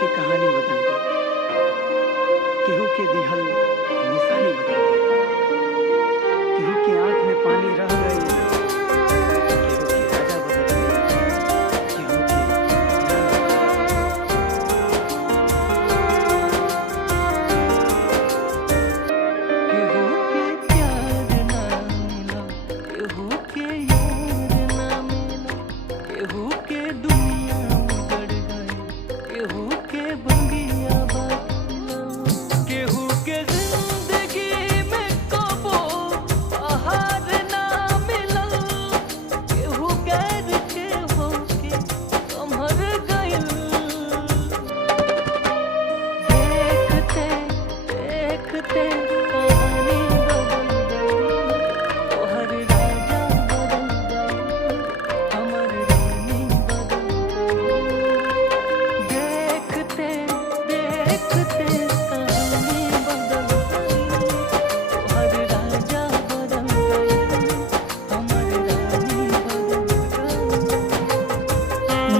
के कहानी बदल गई, केहू के दिहल निशानी बदल गई, केहू के आंख में पानी रह गई, केहू के राजा बदल गई, केहू के जान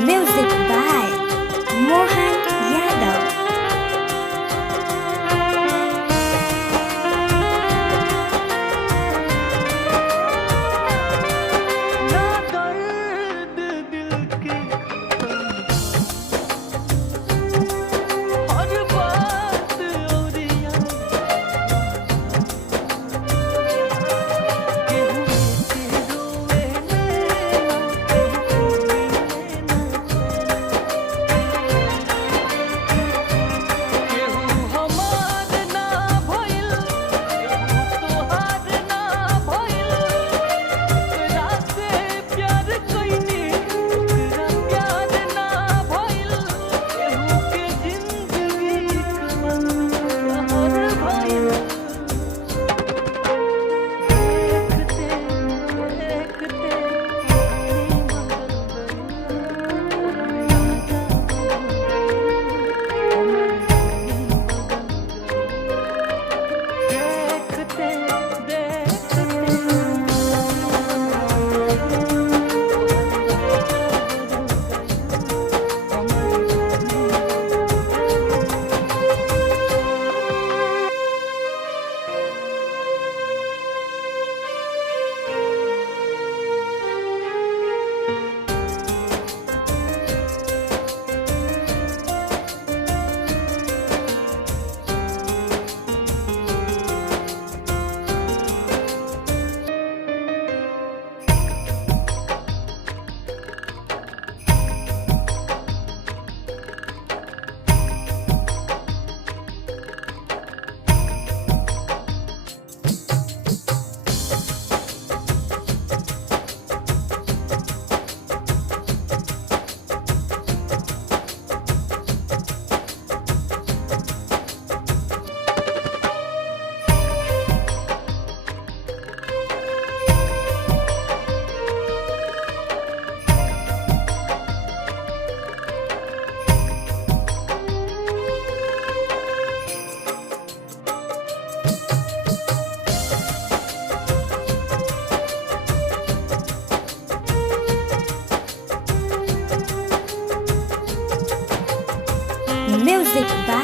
Music by Mohan Yadav. ना दर्द दिल के हर बात और याद केहू के रोए नैना केहू हमार ना भइल केहू तोहार ना भइल ओकरा से प्यार कइनी ओकरा प्यार ना भइल केहू के जिंदगी कमर भइल देखते देखते Music by